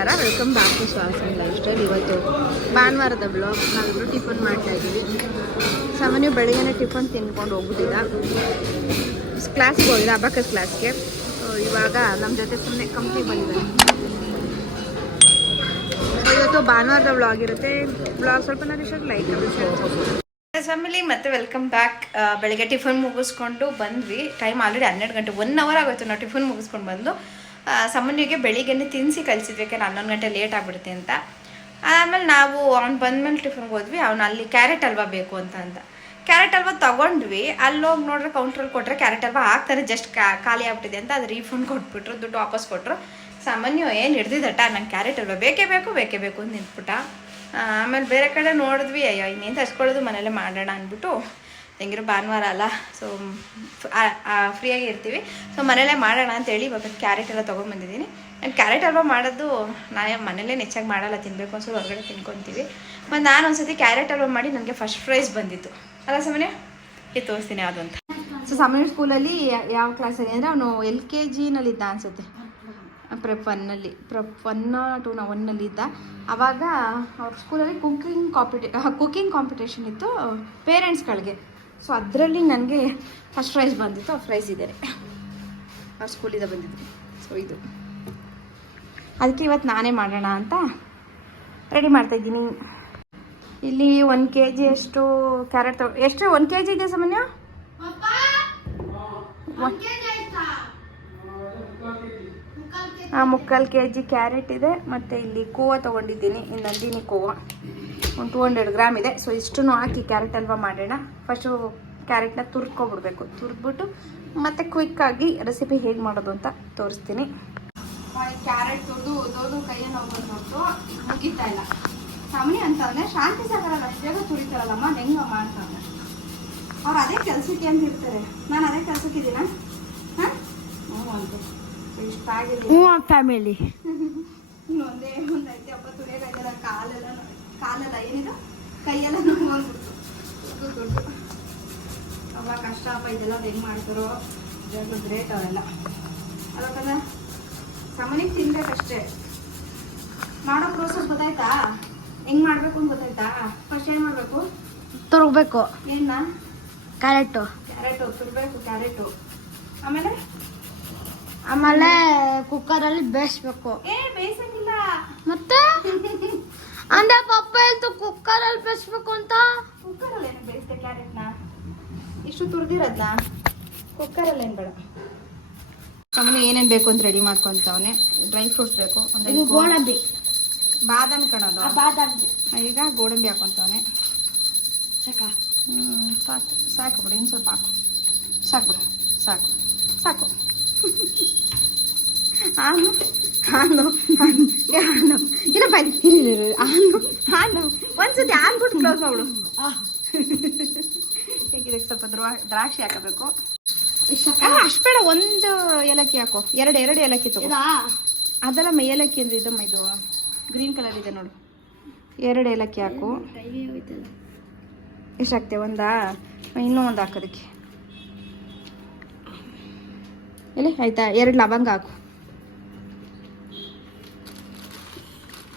ನಮಸ್ಕಾರ. Welcome back to ಸ್ವಾಸನ್ lifestyle. ಇವತ್ತು ಭಾನುವಾರದ ಬ್ಲಾಗ್ ನಾವಿಬ್ರು ಟಿಫನ್ ಮಾಡ್ತಾ ಇದ್ದೀವಿ. ಸಾಮಾನ್ಯ ಬೆಳಗ್ಗೆನೇ ಟಿಫನ್ ತಿನ್ಕೊಂಡು ಹೋಗ್ಬಿಟ್ಟಿದ್ದ. ಕ್ಲಾಸ್ಗೆ ಹೋಗಿದ್ದೆ ಅಬಾಕಸ್ ಕ್ಲಾಸ್ಗೆ ಇವಾಗ ನಮ್ಮ ಜೊತೆ ಸುಮ್ಮನೆ ಕಂಪ್ನಿ ಬಂದಿದೆ ಇವತ್ತು ಭಾನುವಾರದ ಬ್ಲಾಗ್ ಇರುತ್ತೆ. ಬ್ಲಾಗ್ ಸ್ವಲ್ಪ ನಾನು ಲೈಕ್ ಫ್ಯಾಮಿಲಿ ಮತ್ತೆ ವೆಲ್ಕಮ್ ಬ್ಯಾಕ್ ಬೆಳಗ್ಗೆ ಟಿಫನ್ ಮುಗಿಸ್ಕೊಂಡು ಬಂದ್ವಿ. ಟೈಮ್ ಆಲ್ರೆಡಿ ಹನ್ನೆರಡು ಗಂಟೆ ಒನ್ ಅವರ್ ಆಗೋಯ್ತು ನಾವು ಟಿಫನ್ ಮುಗಿಸ್ಕೊಂಡು ಬಂದು. ಸಾಮಾನ್ಯವಾಗಿ ಬೆಳಿಗ್ಗೆನೆ ತಿನ್ನಿಸಿ ಕಳಿಸಿದ್ವಿ ಯಾಕೆ ಹನ್ನೊಂದು ಗಂಟೆ ಲೇಟ್ ಆಗ್ಬಿಡುತ್ತೆ ಅಂತ. ಆಮೇಲೆ ನಾವು ಅವ್ನು ಬಂದ್ಮೇಲೆ ಟಿಫನ್ಗೆ ಹೋದ್ವಿ, ಅವ್ನು ಅಲ್ಲಿ ಕ್ಯಾರೆಟ್ ಹಲ್ವಾ ಬೇಕು ಅಂತ ಅಂತ. ಕ್ಯಾರೆಟ್ ಹಲ್ವಾ ತಗೊಂಡ್ವಿ ಅಲ್ಲಿ ಹೋಗಿ ನೋಡ್ರೆ ಕೌಂಟ್ರಲ್ಲಿ ಕೊಟ್ಟರೆ ಕ್ಯಾರೆಟ್ ಹಲ್ವಾ ಹಾಕ್ತಾರೆ ಜಸ್ಟ್ ಖಾಲಿ ಆಗ್ಬಿಟ್ಟಿದೆ ಅಂತ ಅದು ರೀಫಂಡ್ ಕೊಟ್ಬಿಟ್ರು, ದುಡ್ಡು ವಾಪಸ್ ಕೊಟ್ಟರು ಸಾಮಾನ್ಯ ಏನು ಹಿಡ್ದಿದ್ದಟ ನಂಗೆ ಕ್ಯಾರೆಟ್ ಹಲ್ವಾ ಬೇಕೇ ಬೇಕು ಬೇಕೇ ಬೇಕು ಅಂತ ನಿಂತ್ಬಿಟ್ಟ. ಆಮೇಲೆ ಬೇರೆ ಕಡೆ ನೋಡಿದ್ವಿ, ಅಯ್ಯೋ ಇನ್ನೇನು ತರ್ಸ್ಕೊಳ್ಳೋದು, ಮನೇಲೆ ಮಾಡೋಣ ಅಂದ್ಬಿಟ್ಟು ಹೆಂಗಿರೋ ಭಾನುವಾರ ಅಲ್ಲ. ಸೊ ಫ್ರೀಯಾಗಿ ಇರ್ತೀವಿ. ಸೊ ಮನೇಲೇ ಮಾಡೋಣ ಅಂತೇಳಿ ಇವಾಗ ಕ್ಯಾರೆಟ್ ಎಲ್ಲ ತೊಗೊಂಡ್ಬಂದಿದ್ದೀನಿ ನಾನು ಕ್ಯಾರೆಟ್ ಹಲ್ವಾ ಮಾಡೋದು ನಾನು ಮನೇಲೇ ನೆಚ್ಚಾಗಿ ಮಾಡಲ್ಲ ತಿನ್ನಬೇಕು ಅನ್ಸೋದು ಹೊರಗಡೆ ತಿನ್ಕೊತೀವಿ. ಮತ್ತು ನಾನು ಒಂದ್ಸತಿ ಕ್ಯಾರೆಟ್ ಹಲ್ವಾ ಮಾಡಿ ನನಗೆ ಫಸ್ಟ್ ಪ್ರೈಸ್ ಬಂದಿತ್ತು. ಅಲ್ಲ ಸಮನೆ ಇದು ತೋರಿಸ್ತೀನಿ ಯಾವುದು ಅಂತ. ಸೊ ಸಮೀರ್ ಸ್ಕೂಲಲ್ಲಿ ಯಾವ ಕ್ಲಾಸಲ್ಲಿ ಅಂದರೆ ಅವನು ಎಲ್ ಕೆ ಜಿನಲ್ಲಿ ಇದ್ದ ಅನಿಸುತ್ತೆ. ಪ್ರೆಪ್ ಒನ್ನಲ್ಲಿ ಪ್ರೆಪ್ ಒನ್ ಟು ನಾ ಒನ್ನಲ್ಲಿ ಇದ್ದ. ಆವಾಗ ಅವ್ರ ಸ್ಕೂಲಲ್ಲಿ ಕುಕ್ಕಿಂಗ್ ಕಾಂಪಿಟೇ ಕುಕ್ಕಿಂಗ್ ಕಾಂಪಿಟೇಷನ್ ಇತ್ತು ಪೇರೆಂಟ್ಸ್ಗಳಿಗೆ ಸೊ ಅದರಲ್ಲಿ ನನಗೆ ಫಸ್ಟ್ ಪ್ರೈಸ್ ಬಂದಿತ್ತು ಆ ಪ್ರೈಸ್ ಇದೆ ಅವ್ರ ಸ್ಕೂಲಿಂದ ಬಂದಿದ್ದು ಸೊ ಇದು. ಅದಕ್ಕೆ ಇವತ್ತು ನಾನೇ ಮಾಡೋಣ ಅಂತ ರೆಡಿ ಮಾಡ್ತಾಯಿದ್ದೀನಿ ಇಲ್ಲಿ ಒಂದು ಕೆ ಜಿ ಅಷ್ಟು ಕ್ಯಾರೆಟ್ ತಗೋ ಎಷ್ಟು? ಒಂದು ಕೆ ಜಿ ಇದೆ ಸಾಮಾನ್ಯ? ಮುಕ್ಕಾಲು ಕೆ ಜಿ ಕ್ಯಾರೆಟ್ ಇದೆ. ಮತ್ತು ಇಲ್ಲಿ ಕೋವಾ ತೊಗೊಂಡಿದ್ದೀನಿ. ನಂದಿನಿ ಕೋವಾ. ಒಂದು ಟೂ ಹಂಡ್ರೆಡ್ ಗ್ರಾಮ್ ಇದೆ. ಸೊ ಇಷ್ಟನ್ನು ಹಾಕಿ ಕ್ಯಾರೆಟ್ ಹಲ್ವ ಮಾಡೋಣ. ಫಸ್ಟು ಕ್ಯಾರೆಟ್ನ ತುರ್ಕೊಬಿಡ್ಬೇಕು. ತುರ್ದ್ಬಿಟ್ಟು ಮತ್ತೆ ಕ್ವಿಕ್ಕಾಗಿ ರೆಸಿಪಿ ಹೇಗೆ ಮಾಡೋದು ಅಂತ ತೋರಿಸ್ತೀನಿ. ಕ್ಯಾರೆಟ್ ತುರ್ದು ಉದೋದು ಕೈಯನ್ನು ಹೋಗೋದು ಮುಗಿತಾ ಇಲ್ಲ. ಸಾಮಾನ್ಯ ಅಂತಂದ್ರೆ ಶಾಂತಿ ಸಾಗರಲ್ಲ ಅಷ್ಟು ಬೇಗ ತುರಿತಾರಲ್ಲಮ್ಮ ಹೆಂಗಮ್ಮ ಅಂತಂದ್ರೆ. ಅವ್ರು ಅದೇ ಕೆಲಸಕ್ಕೆ ಅಂತ ಇರ್ತಾರೆ. ನಾನು ಅದೇ ಕೆಲಸಕ್ಕಿದ್ದೀನ ಹಾಂ? ಹ್ಞೂ ಅಂತ. ಇಷ್ಟ ಆಗಿದೆ ಫ್ಯಾಮಿಲಿ ಇನ್ನೊಂದೇ ಒಂದು ಐತೆ. ಹಬ್ಬ ತುರಿಯೋಕ್ಕಾಗಲ್ಲ ಕಾಲೆಲ್ಲ ಕಾಲೆಲ್ಲ ಏನಿದು? ಕೈಯೆಲ್ಲ ನೋಡ್ಬಿಡ್ತು ದೊಡ್ಡ ಅವಾಗ ಕಷ್ಟ ಅಪ್ಪ ಇದೆಲ್ಲ ಹೆಂಗೆ ಮಾಡ್ತಾರೋ ಜಗದ್ ರೇಟ್ ಅವೆಲ್ಲ ಅದಕ್ಕಂದ್ರೆ ಸಾಮಾನ್ಯಕ್ಕೆ ತಿನ್ಬೇಕಷ್ಟೇ. ಮಾಡೋ ಪ್ರೋಸೆಸ್ ಗೊತ್ತಾಯ್ತಾ? ಹೆಂಗ್ ಮಾಡಬೇಕು ಅಂತ ಗೊತ್ತಾಯ್ತಾ? ಫಸ್ಟ್ ಏನು ಮಾಡಬೇಕು? ತುರ್ಬೇಕು ಏನ ಕ್ಯಾರೆಟು. Carrot ತುರಬೇಕು carrot. ಆಮೇಲೆ? ಆಮೇಲೆ ಕುಕ್ಕರಲ್ಲಿ ಬೇಯಿಸ್ಬೇಕು. ಏ ಬೇಯಿಸಂಗಿಲ್ಲ. ಮತ್ತೆ? ಅಂದ್ರೆ ಪಪ್ಪ ಕುಕ್ಕರ್ ಕುಕ್ಕರಲ್ಲಿ ಬೆಸ್ಬೇಕು ಅಂತ? ಕುಕ್ಕರಲ್ಲಿ ಏನು ಬೇಯಿಸ್ತೆ ಕ್ಯಾರೆಟ್ನ? ಇಷ್ಟು ತುರ್ದಿರೋದ್ನ? ಕುಕ್ಕರಲ್ಲಿ ಏನು ಬೇಡ. ಸಾಮಾನ್ಯ ಏನೇನು ಬೇಕು ಅಂತ ರೆಡಿ ಮಾಡ್ಕೊಂತವನೆ. ಡ್ರೈ ಫ್ರೂಟ್ಸ್ ಬೇಕು ಇದು ಒಂದು ಗೋಡಂಬಿ. ಬಾದಾಮಿ ಕಣದು ಬಾದಾಮಿ. ಈಗ ಗೋಡಂಬಿ ಹಾಕೊಂತವನೆ. ಸಾಕ? ಹ್ಮ್, ಸಾಕು. ಸಾಕು ಬಿಡಿ ಇನ್ನು ಸ್ವಲ್ಪ ಹಾಕು. ಸಾಕು ಬಿಡು. ಸಾಕು. ಸಾಕು. ಹಾನು ಹಾನು ಹಾನು ಇಲ್ಲ ಬೈ ಇಲ್ಲ ಹಾನು ಹಾನು ಒಂದ್ಸತಿ ಹಾನ್ಬಿಟ್ಟು ಕ್ಲೋಸ್ ಮಾಡು ಇದಕ್ಕೆ ಸ್ವಲ್ಪ ದ್ರಾ ದ್ರಾಕ್ಷಿ ಹಾಕಬೇಕು. ಅಷ್ಟು ಬೇಡ ಒಂದು ಏಲಕ್ಕಿ ಹಾಕೋ. ಎರಡು ಎರಡು ಏಲಕ್ಕಿ ತಗೋ. ಅದಲ್ಲ ಅದಲ್ಲಮ್ಮ ಏಲಕ್ಕಿ ಅಂದ್ರೆ ಇದಮ್ಮ ಇದು. ಗ್ರೀನ್ ಕಲರ್ ಇದೆ ನೋಡು. ಎರಡು ಏಲಕ್ಕಿ ಹಾಕು. ಎಷ್ಟು ಹಾಕ್ತೆ ಒಂದಾ? ಇನ್ನೂ ಒಂದು ಹಾಕೋದಕ್ಕೆ ಎಲ್ಲಿ ಆಯ್ತಾ? ಎರಡು ಲವಂಗ ಹಾಕು.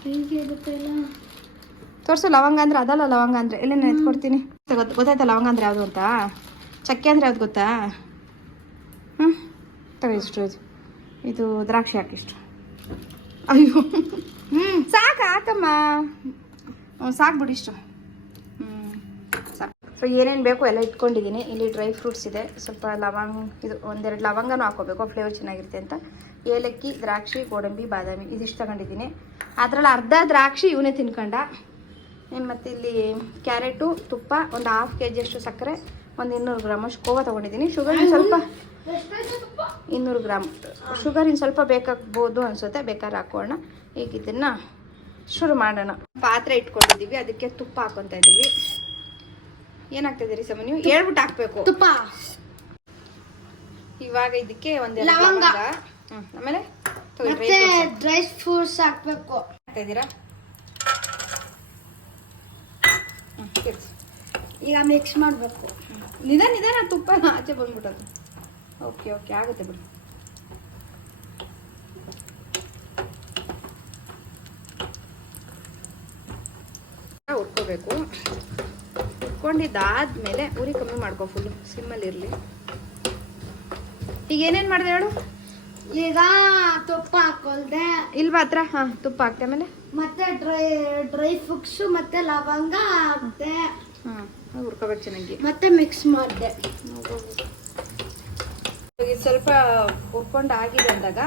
ಗೊತ್ತಿಲ್ಲ ತೋರಿಸು ಲವಂಗ ಅಂದ್ರೆ ಅದಲ್ಲ ಲವಂಗ ಅಂದ್ರೆ. ಎಲ್ಲ ನಾನು ಎತ್ಕೊಡ್ತೀನಿ ಗೊತ್ತ- ಗೊತ್ತಾಯ್ತಾ ಲವಂಗ ಅಂದ್ರೆ ಯಾವ್ದು ಅಂತ? ಚಕ್ಕೆ ಅಂದ್ರೆ ಯಾವ್ದು ಗೊತ್ತಾ? ಹ್ಞೂ ತಗೋ ಇಷ್ಟು ಇದು. ಇದು ದ್ರಾಕ್ಷಿ ಹಾಕಿಷ್ಟು. ಅಯ್ಯೋ. ಹ್ಮ್ ಸಾಕು ಹಾಕಮ್ಮ ಹ್ಞೂ ಸಾಕು ಬಿಡಿ ಇಷ್ಟು. ಹ್ಞೂ ಸಾಕು. ಏನೇನು ಬೇಕು ಎಲ್ಲ ಇಟ್ಕೊಂಡಿದ್ದೀನಿ. ಇಲ್ಲಿ ಡ್ರೈ ಫ್ರೂಟ್ಸ್ ಇದೆ. ಸ್ವಲ್ಪ ಲವಂಗ ಇದು ಒಂದೆರಡು ಲವಂಗನೂ ಹಾಕೋಬೇಕು. ಫ್ಲೇವರ್ ಚೆನ್ನಾಗಿರುತ್ತೆ ಅಂತ. ಏಲಕ್ಕಿ ದ್ರಾಕ್ಷಿ ಗೋಡಂಬಿ ಬಾದಾಮಿ ಇದಿಷ್ಟು ತಗೊಂಡಿದ್ದೀನಿ. ಅದರಲ್ಲಿ ಅರ್ಧ ದ್ರಾಕ್ಷಿ ಇವನೇ ತಿನ್ಕೊಂಡ. ಮತ್ತು ಇಲ್ಲಿ ಕ್ಯಾರೆಟು ತುಪ್ಪ ಒಂದು ಹಾಫ್ ಕೆ ಜಿಯಷ್ಟು ಸಕ್ಕರೆ ಒಂದು ಇನ್ನೂರು ಗ್ರಾಮ್ ಅಷ್ಟು ಕೋವಾ ತೊಗೊಂಡಿದ್ದೀನಿ. ಶುಗರ್ ಸ್ವಲ್ಪ ಇನ್ನೂರು ಗ್ರಾಮ್. ಶುಗರ್ ಇನ್ನು ಸ್ವಲ್ಪ ಬೇಕಾಗ್ಬೋದು ಅನಿಸುತ್ತೆ ಬೇಕಾದ್ರೆ ಹಾಕೋಣ ಈಗ ಇದನ್ನು ಶುರು ಮಾಡೋಣ. ಪಾತ್ರೆ ಇಟ್ಕೊಂಡಿದ್ದೀವಿ ಅದಕ್ಕೆ ತುಪ್ಪ ಹಾಕೊತಾ ಇದ್ದೀವಿ. ಏನಾಗ್ತದೆ ರೀ ಸಮ ನೀವು ಹೇಳ್ಬಿಟ್ಟು ಹಾಕ್ಬೇಕು. ತುಪ್ಪ. ಇವಾಗ ಇದಕ್ಕೆ ಒಂದೆರಡು ಲವಂಗ. ಆಮೇಲೆ ಮತ್ತೆ ಡ್ರೈ ಫ್ರೂಟ್ಸ್ ಹಾಕ್ಬೇಕು. ಹಾಕ್ತಾ ಇದ್ದೀರಾ ಈಗ ಮಿಕ್ಸ್ ಮಾಡಬೇಕು. ನಿಧಾನ ನಿಧಾನ ತುಪ್ಪ ಆಚೆ ಬಂದ್ಬಿಟ್ಟದು ಓಕೆ ಓಕೆ ಆಗುತ್ತೆ ಬಿಡಿ. ಹುರ್ಕೋಬೇಕು. ಉಟ್ಕೊಂಡಿದ್ದಾದ್ಮೇಲೆ ಉರಿ ಕಮ್ಮಿ ಮಾಡ್ಕೋ ಫುಲ್ಲು ಸಿಮ್ಮಲ್ಲಿ ಇರಲಿ. ಈಗ ಏನೇನು ಮಾಡಿದೆ ಹೇಳು? ಈಗ ತುಪ್ಪ ಹಾಕೊಳ್ದೆ. ಇಲ್ವಾ ಹತ್ರ? ಹಾಂ ತುಪ್ಪ ಹಾಕ್ತೆ ಆಮೇಲೆ? ಮತ್ತೆ ಡ್ರೈ ಡ್ರೈ ಫ್ರೂಟ್ಸ್ ಮತ್ತೆ ಲವಂಗ ಹಾಕ್ದೆ. ಹಾ ಹುರ್ಕೋಬೇಕು ಚೆನ್ನಾಗಿ. ಮತ್ತೆ ಮಿಕ್ಸ್ ಮಾಡಿದೆ. ಸ್ವಲ್ಪ ಹುರ್ಕೊಂಡು ಆಗಿದೆ ಅಂದಾಗ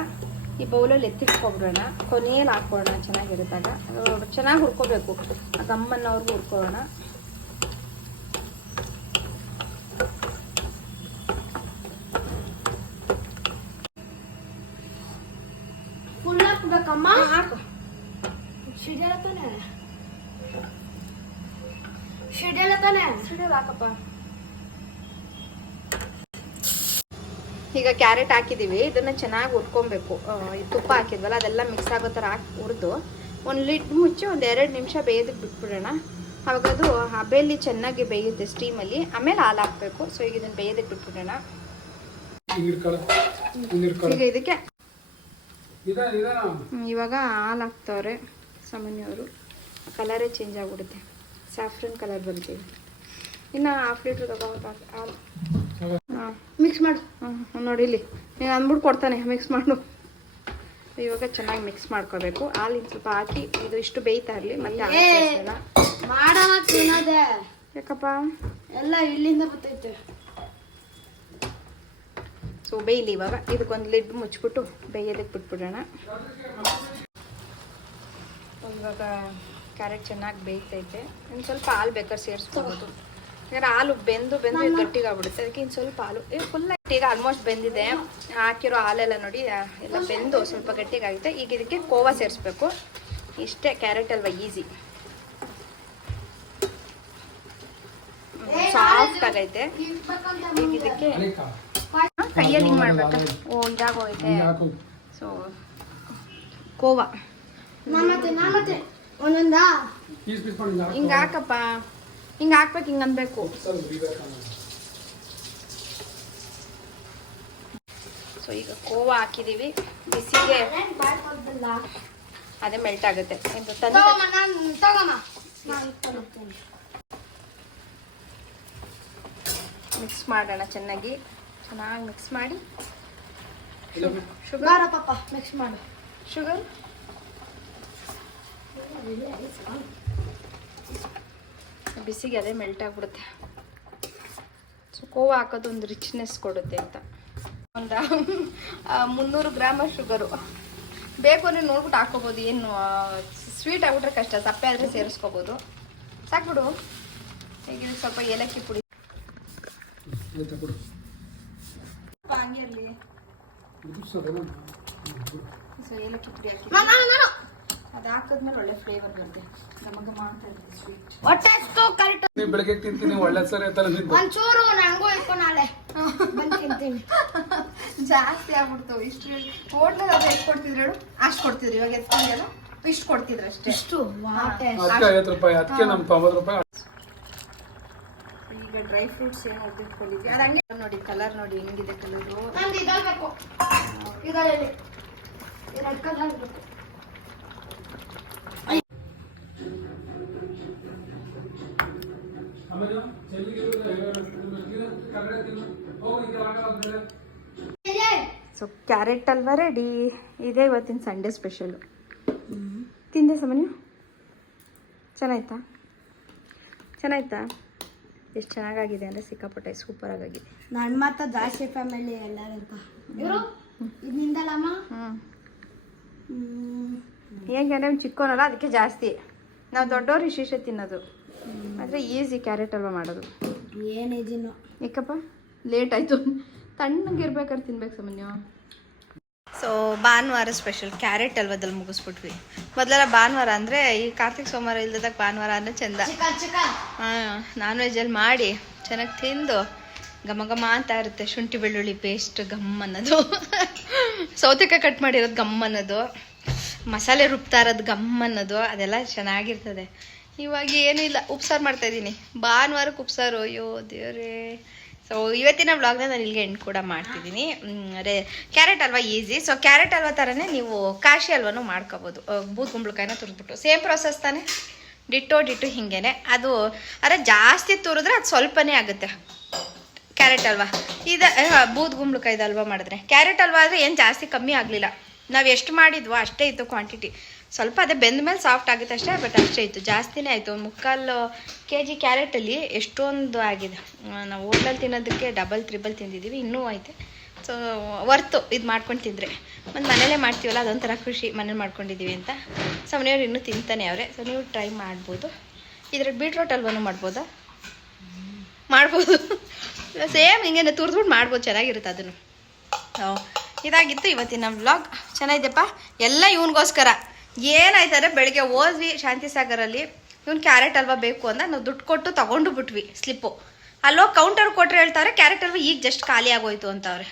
ಈ ಬೌಲಲ್ಲಿ ಎತ್ತಿಟ್ಕೊಬಿಡೋಣ. ಕೊನೆಯಲ್ಲಿ ಹಾಕೋಣ ಚೆನ್ನಾಗಿರುತ್ತಾಗ. ಚೆನ್ನಾಗಿ ಹುರ್ಕೋಬೇಕು. ಆ ಗಮ್ಮನ್ನವ್ರಿಗೂ ಹುರ್ಕೊಳ್ಳೋಣ. ಹಾಕ್ಬೇಕಮ್ಮ? ಹಾಕು. ಹಾಕಪ್ಪ. ಈಗ ಕ್ಯಾರೆಟ್ ಹಾಕಿದೀವಿ ಇದನ್ನ ಚೆನ್ನಾಗಿ ಉಟ್ಕೊಬೇಕು ಈ ತುಪ್ಪ ಹಾಕಿದ್ವಲ್ಲ ಅದೆಲ್ಲ ಮಿಕ್ಸ್ ಆಗೋ ಥರ ಹಾಕಿ ಹುರಿದು ಒಂದು ಲಿಡ್ ಮುಚ್ಚಿ ಒಂದು ಎರಡು ನಿಮಿಷ ಬೇಯೋದಕ್ಕೆ ಬಿಟ್ಬಿಡೋಣ. ಅವಾಗ ಅದು ಹಬೆಯಲ್ಲಿ ಚೆನ್ನಾಗಿ ಬೇಯುತ್ತೆ ಸ್ಟೀಮಲ್ಲಿ ಆಮೇಲೆ ಹಾಲು ಹಾಕಬೇಕು. ಸೊ ಈಗ ಇದನ್ನು ಬೇಯೋದಕ್ಕೆ ಬಿಟ್ಬಿಡೋಣ. ಈಗ ಇದಕ್ಕೆ ಇವಾಗ ಹಾಲು ಹಾಕ್ತವ್ರೆ ಸಾಮಾನ್ಯವರು. ಕಲರೇ ಚೇಂಜ್ ಆಗಿಬಿಡುತ್ತೆ. ಸ್ಯಾಫ್ರನ್ ಕಲರ್ ಬಂತೀವಿ ಇನ್ನು ಹಾಫ್ ಲೀಟ್ರ್ ತಗೋಬೇಕು ಹಾಲು. ಹಾಂ ಮಿಕ್ಸ್ ಮಾಡು. ಹಾಂ ನೋಡಿ ಇಲ್ಲಿ. ನೀನು ಅಂದ್ಬಿಟ್ಟು ಕೊಡ್ತಾನೆ ಮಿಕ್ಸ್ ಮಾಡು. ಇವಾಗ ಚೆನ್ನಾಗಿ ಮಿಕ್ಸ್ ಮಾಡ್ಕೋಬೇಕು. ಹಾಲು ಇನ್ನು ಸ್ವಲ್ಪ ಹಾಕಿ ಇದು ಇಷ್ಟು ಬೇಯ್ತಾ ಇರಲಿ ಮತ್ತೆ ಯಾಕಪ್ಪ? ಎಲ್ಲ ಇಲ್ಲಿಂದ ಬರ್ತೈತೆ. ಸೊ ಬೇಯಲಿ ಇವಾಗ. ಇದಕ್ಕೊಂದು ಲಿಡ್ ಮುಚ್ಚಿಬಿಟ್ಟು ಬೇಯೋದಕ್ಕೆ ಬಿಟ್ಬಿಡೋಣ. ಇವಾಗ ಕ್ಯಾರೆಟ್ ಚೆನ್ನಾಗಿ ಬೇಯ್ತೈತೆ. ಇನ್ನು ಸ್ವಲ್ಪ ಹಾಲು ಬೇಕಾದ್ರೆ ಸೇರಿಸ್ಕೋಬೋದು. ಯಾಕಂದ್ರೆ ಹಾಲು ಬೆಂದು ಬೆಂದು ಗಟ್ಟಿಗಾಗ್ಬಿಡುತ್ತೆ. ಅದಕ್ಕೆ ಇನ್ನು ಸ್ವಲ್ಪ ಹಾಲು. ಈಗ ಫುಲ್ ಈಗ ಆಲ್ಮೋಸ್ಟ್ ಬೆಂದಿದೆ. ಹಾಕಿರೋ ಹಾಲೆಲ್ಲ ನೋಡಿ ಎಲ್ಲ ಬೆಂದು ಸ್ವಲ್ಪ ಗಟ್ಟಿಗಾಗುತ್ತೆ. ಈಗ ಇದಕ್ಕೆ ಕೋವಾ ಸೇರಿಸ್ಬೇಕು. ಇಷ್ಟೇ ಕ್ಯಾರೆಟ್ ಅಲ್ವಾ, ಈಸಿ. ಸಾಫ್ಟ್ ಆಗೈತೆ. ಈಗ ಇದಕ್ಕೆ ಕೈಯಲ್ಲಿ ಹಿಂಗೆ ಮಾಡ್ಬೇಕಾ? ಓ ಇದಾಗೋಯ್ತೆ. ಸೊ ಕೋವಾ. ಒಂದೊಂದಾ? ಹಿಂಗೆ ಹಾಕಪ್ಪ. ಹಿಂಗೆ ಹಾಕ್ಬೇಕು ಹಿಂಗೆ ಅನ್ಬೇಕು ಸೊ ಈಗ ಕೋವಾ ಹಾಕಿದೀವಿ. ಬಿಸಿಗೆ ಅದೇ ಮೆಲ್ಟ್ ಆಗುತ್ತೆ. ಮಿಕ್ಸ್ ಮಾಡೋಣ ಚೆನ್ನಾಗಿ. ಚೆನ್ನಾಗಿ ಮಿಕ್ಸ್ ಮಾಡಿ. ಶುಗರ್ ಪಾಪ ಮಿಕ್ಸ್ ಮಾಡು. ಶುಗರ್ ಬಿಸಿಗೆ ಅದೇ ಮೆಲ್ಟ್ ಆಗಿಬಿಡುತ್ತೆ. ಸೊ ಕೋವ ಹಾಕೋದು ಒಂದು ರಿಚ್ನೆಸ್ ಕೊಡುತ್ತೆ ಅಂತ. ಒಂದು ಮುನ್ನೂರು ಗ್ರಾಮ ಶುಗರು ಬೇಕು ಅಂದರೆ ನೋಡ್ಬಿಟ್ಟು ಹಾಕೋಬೋದು. ಏನು ಸ್ವೀಟ್ ಆಗ್ಬಿಟ್ರೆ ಕಷ್ಟ. ಸಪ್ಪೆ ಆದರೆ ಸೇರಿಸ್ಕೋಬೋದು. ಸಾಕ್ಬಿಡು. ಈಗ ಸ್ವಲ್ಪ ಏಲಕ್ಕಿ ಪುಡಿ. ಹಂಗೆ ಇರಲಿ ಸೊ ಏಲಕ್ಕಿ ಪುಡಿ ಹಾಕಿ. ನಾನು ನಾನು ನಾನು. ಅದು ಹಾಕಿದ್ಮೇಲೆ ಒಳ್ಳೆ ಫ್ಲೇವರ್ ಬರುತ್ತೆ. ಘಮ ಘಮ ಅಂತ ಇರುತ್ತೆ ಸ್ವೀಟ್ ಹೊಟ್ಟೆ ಎಷ್ಟು ಕರೆಕ್ಟ್ ನೀವು ಬೆಳಗ್ಗೆ ತಿಂತೀನಿ ಒಳ್ಳೆ ಸರ್ ಒಂಚೂರು ನನಗೂ ಇಟ್ಕೊ ನಾಳೆ. ಬಂದು ತಿಂತೀನಿ. ಜಾಸ್ತಿ ಆಗ್ಬಿಡ್ತು. ಇಷ್ಟು ಹೋಟ್ಲಲ್ಲಿ ಅದು ಎಷ್ಟು ಕೊಡ್ತಿದ್ರು ಹೇಳು? ಅಷ್ಟು ಕೊಡ್ತಿದ್ರು ಇವಾಗ ಎತ್ಕೊಂಡಿಲ್ಲ ಇಷ್ಟು ಕೊಡ್ತಿದ್ರು ಅಷ್ಟೇ. ಇಷ್ಟು? ಅದಕ್ಕೆ ಐವತ್ತು ರೂಪಾಯಿ ಅದಕ್ಕೆ ನಮ್ಗೆ ತೊಂಬತ್ತು ರೂಪಾಯಿ ಈಗ ಡ್ರೈ ಫ್ರೂಟ್ಸ್ ಏನು ಹೊಡೆದಿಟ್ಕೊಂಡಿದ್ವಿ ಅದು ಹಂಗೆ ನೋಡಿ ಕಲರ್ ನೋಡಿ ಹೆಂಗಿದೆ ಕಲರು ಸೊ ಕ್ಯಾರೆಟ್ ಅಲ್ವಾ ರೆಡಿ ಇದೇ ಇವತ್ತಿನ ಸಂಡೇ ಸ್ಪೆಷಲು ತಿಂದೆ ಸಾಮಾನ್ಯ ಚೆನ್ನಾಯ್ತಾ? ಚೆನ್ನಾಯ್ತಾ? ಎಷ್ಟು ಚೆನ್ನಾಗಾಗಿದೆ ಅಂದರೆ ಸಿಕ್ಕಾಪಟ್ಟೆ ಸೂಪರ್ ಆಗಿದೆ ನನ್ನ ಮಾತ್ರ ದಾಸಿ ಫ್ಯಾಮಿಲಿ ಎಲ್ಲರಂತ ಇವರು? ಚಿಕ್ಕೋನಲ್ಲ ಅದಕ್ಕೆ ಜಾಸ್ತಿ. ನಾವು ದೊಡ್ಡವ್ರು ವಿಶೇಷ ತಿನ್ನೋದು. ಆದರೆ ಈಸಿ ಕ್ಯಾರೆಟ್ ಅಲ್ವಾ ಮಾಡೋದು? ಏನಿದಿನೋ ಏಕಪ್ಪ ಲೇಟ್ ಆಯ್ತು. ತಣ್ಣಗೆ ಇರ್ಬೇಕಾದ್ರೆ ತಿನ್ಬೇಕು ಸಾಮಾನ್ಯ. ಸೊ ಭಾನುವಾರ ಸ್ಪೆಷಲ್ ಕ್ಯಾರೆಟ್ ಅಲ್ವದಲ್ಲಿ ಮುಗಿಸ್ಬಿಟ್ವಿ. ಮೊದಲೆಲ್ಲ ಭಾನುವಾರ ಅಂದರೆ ಈ ಕಾರ್ತಿಕ್ ಸೋಮವಾರ ಇಲ್ದಾಗ ಭಾನುವಾರ ಅಂದರೆ ಚೆಂದ. ಹಾಂ ನಾನ್ ವೆಜ್ಜಲ್ಲಿ ಮಾಡಿ ಚೆನ್ನಾಗಿ ತಿಂದು ಘಮ ಘಮ ಅಂತ ಇರುತ್ತೆ ಶುಂಠಿ ಬೆಳ್ಳುಳ್ಳಿ ಪೇಸ್ಟ್ ಗಮ್ ಅನ್ನೋದು. ಸೌತೆಕಾಯಿ ಕಟ್ ಮಾಡಿರೋದು ಗಮ್ ಅನ್ನೋದು. ಮಸಾಲೆ ರುಬ್ತಾ ಇರೋದು ಗಮ್ ಅನ್ನೋದು ಅದೆಲ್ಲ ಚೆನ್ನಾಗಿರ್ತದೆ. ಇವಾಗ ಇಲ್ಲ ಉಪ್ಸಾರು ಮಾಡ್ತಾ ಇದ್ದೀನಿ. ಭಾನುವಾರಕ್ಕೆ ಉಪ್ಸಾರು. ಅಯ್ಯೋ ದೇವ್ರೇ. ಸೊ ಇವತ್ತಿನ ವ್ಲಾಗ್ನ ನಾನು ಇಲ್ಲಿಗೆ ಎಂಡ್ ಕೂಡ ಮಾಡ್ತಿದ್ದೀನಿ. ಅದೇ carrot halwa easy so carrot halwa ಥರನೇ ನೀವು ಕಾಶಿ ಹಲ್ವಾನು ಮಾಡ್ಕೋಬೋದು. ಬೂದ್ ಕುಂಬಳಕಾಯಿನ ತುರಿದ್ಬಿಟ್ಟು. ಸೇಮ್ ಪ್ರೊಸೆಸ್ ತಾನೇ? ಡಿಟ್ಟೋ ಡಿಟ್ಟು ಹಿಂಗೇನೆ. ಅದು, ಅರೆ ಜಾಸ್ತಿ ತುರಿದ್ರೆ ಅದು ಸ್ವಲ್ಪನೇ ಆಗುತ್ತೆ. ಕ್ಯಾರೆಟ್ ಅಲ್ವಾ ಇದ ಬೂದ್ ಗುಂಬಳಕಾಯ್ದು ಅಲ್ವಾ ಮಾಡಿದ್ರೆ. ಕ್ಯಾರೆಟ್ ಅಲ್ವಾ ಆದರೆ ಏನು ಜಾಸ್ತಿ ಕಮ್ಮಿ ಆಗಲಿಲ್ಲ. ನಾವು ಎಷ್ಟು ಮಾಡಿದ್ವೋ ಅಷ್ಟೇ ಇತ್ತು ಕ್ವಾಂಟಿಟಿ ಸ್ವಲ್ಪ ಅದೇ ಬೆಂದ ಮೇಲೆ ಸಾಫ್ಟ್ ಆಗುತ್ತೆ ಅಷ್ಟೇ ಬಟ್ ಅಷ್ಟೇ ಇತ್ತು. ಜಾಸ್ತಿನೇ ಆಯಿತು. ಒಂದು ಮುಕ್ಕಾಲು ಕೆ ಜಿ ಕ್ಯಾರೆಟಲ್ಲಿ ಎಷ್ಟೊಂದು ಆಗಿದೆ. ನಾವು ಹೋಟ್ಲಲ್ಲಿ ತಿನ್ನೋದಕ್ಕೆ ಡಬಲ್ ತ್ರಿಬಲ್ ತಿಂದಿದ್ದೀವಿ. ಇನ್ನೂ ಐತೆ. ಸೊ ವರ್ತು ಇದು ಮಾಡ್ಕೊಂಡು ತಿಂದರೆ. ಒಂದು ಮನೇಲೇ ಮಾಡ್ತೀವಲ್ಲ, ಅದೊಂಥರ ಖುಷಿ ಮನೇಲಿ ಮಾಡ್ಕೊಂಡಿದ್ದೀವಿ ಅಂತ. ಸೊ ಮನೆಯವ್ರು ಇನ್ನೂ ತಿಂತಾನೆ ಅವರೇ. ಸೊ ನೀವು ಟ್ರೈ ಮಾಡ್ಬೋದು. ಇದ್ರಲ್ಲಿ ಬೀಟ್ರೋಟ್ ಅಲ್ವನು ಮಾಡ್ಬೋದಾ? ಮಾಡ್ಬೋದು. ಸೇಮ್ ಹಿಂಗೆ ತುರ್ದ್ಬಿಟ್ಟು ಮಾಡ್ಬೋದು. ಚೆನ್ನಾಗಿರುತ್ತೆ ಅದನ್ನು. ಇದಾಗಿತ್ತು ಇವತ್ತಿನ ವ್ಲಾಗ್ ಚೆನ್ನಾಗಿದೆಯಪ್ಪ? ಎಲ್ಲ ಇವನಿಗೋಸ್ಕರ. ಏನಾಯ್ತಾರೆ ಬೆಳಿಗ್ಗೆ ಹೋದ್ವಿ ಶಾಂತಿ ಸಾಗರಲ್ಲಿ ಇವ್ನು ಕ್ಯಾರೆಟ್ ಅಲ್ವಾ ಬೇಕು? ಅಂತ ನಾವು ದುಡ್ಡು ಕೊಟ್ಟು ತಗೊಂಡು ಬಿಟ್ವಿ ಸ್ಲಿಪ್ಪು. ಅಲ್ಲೋ ಕೌಂಟರ್ ಕೊಟ್ರೆ ಹೇಳ್ತಾರೆ ಕ್ಯಾರೆಟ್ ಅಲ್ವಾ ಈಗ ಜಸ್ಟ್ ಖಾಲಿ ಆಗೋಯ್ತು ಅಂತ ಅವ್ರೆ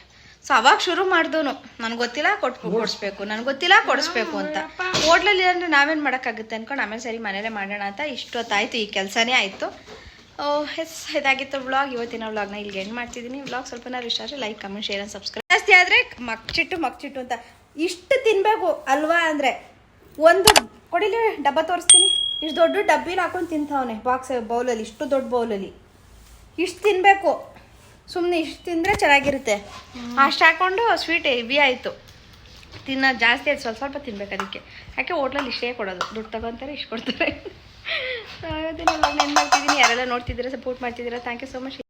ಸೊ ಅವಾಗ ಶುರು ಮಾಡ್ದೋನು ನನಗೆ ಗೊತ್ತಿಲ್ಲ ಕೊಟ್ಟು ಕೊಡಿಸ್ಬೇಕು ನನಗೆ ಗೊತ್ತಿಲ್ಲ ಕೊಡಿಸ್ಬೇಕು ಅಂತ. ಹೋಟ್ಲಲ್ಲಿ ಅಂದರೆ ನಾವೇನು ಮಾಡೋಕ್ಕಾಗುತ್ತೆ ಅನ್ಕೊಂಡು ಆಮೇಲೆ ಸರಿ ಮನೇಲೆ ಮಾಡೋಣ ಅಂತ ಇಷ್ಟೊತ್ತಾಯಿತು ಈ ಕೆಲಸನೇ ಆಯಿತು. ಎಸ್ ಇದಾಗಿತ್ತು ವ್ಲಾಗ್. ಇವತ್ತಿನ ವ್ಲಾಗ್ನ ಇಲ್ಲಿಗೆ ಎಂಡ್ ಮಾಡ್ತಿದ್ದೀನಿ. ವ್ಲಾಗ್ ಸ್ವಲ್ಪ ನಾವು ಇಷ್ಟ ಆದರೆ like comment share and subscribe ಜಾಸ್ತಿ ಆದರೆ ಮಕ್ಚಿಟ್ಟು ಮಕ್ಚಿಟ್ಟು ಅಂತ ಇಷ್ಟು ತಿನ್ನಬೇಕು ಅಲ್ವಾ ಅಂದರೆ. ಒಂದು ಕೊಡಿಲಿ ಡಬ್ಬ ತೋರಿಸ್ತೀನಿ. ಇಷ್ಟು ದೊಡ್ಡ ಡಬ್ಬಿನ ಹಾಕೊಂಡು ತಿಂತಾವನೆ ಬಾಕ್ಸ್ ಬೌಲಲ್ಲಿ ಇಷ್ಟು ದೊಡ್ಡ ಬೌಲಲ್ಲಿ ಇಷ್ಟು ತಿನ್ನಬೇಕು ಸುಮ್ಮನೆ ಇಷ್ಟು ತಿಂದರೆ ಚೆನ್ನಾಗಿರುತ್ತೆ. ಅಷ್ಟು ಹಾಕೊಂಡು ಸ್ವೀಟ್ ಹೆವಿ ಆಯಿತು. ತಿನ್ನ ಜಾಸ್ತಿ ಆಯ್ತು. ಸ್ವಲ್ಪ ಸ್ವಲ್ಪ ತಿನ್ಬೇಕು ಅದಕ್ಕೆ. ಯಾಕೆ ಹೋಟ್ಲಲ್ಲಿ ಇಷ್ಟೇ ಕೊಡೋದು. ದುಡ್ಡು ತಗೊತಾರೆ, ಇಷ್ಟು ಕೊಡ್ತಾರೆ. ಏನು ಮಾಡ್ತಿದ್ದೀನಿ. ಯಾರೆಲ್ಲ ನೋಡ್ತಿದ್ದೀರಾ ಸಪೋರ್ಟ್ ಮಾಡ್ತಿದ್ದೀರಾ ಥ್ಯಾಂಕ್ ಯು ಸೊ ಮಚ್